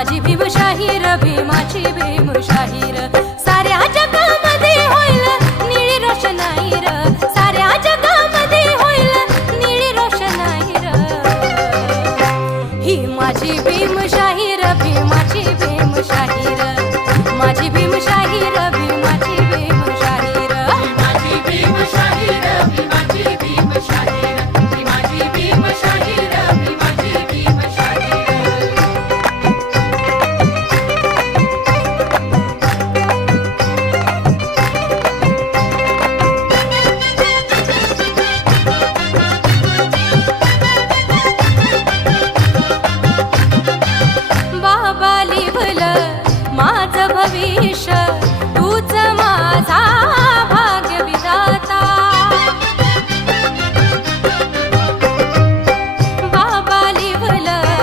माझी भीमशाही र भीमाची भीमशाही र साऱ्या जगामध्ये होईल निळी रोषणाई र साऱ्या जगामध्ये होईल निळी रोषणाई र ही माझी भीमशाही र भीमाची भीमशाही र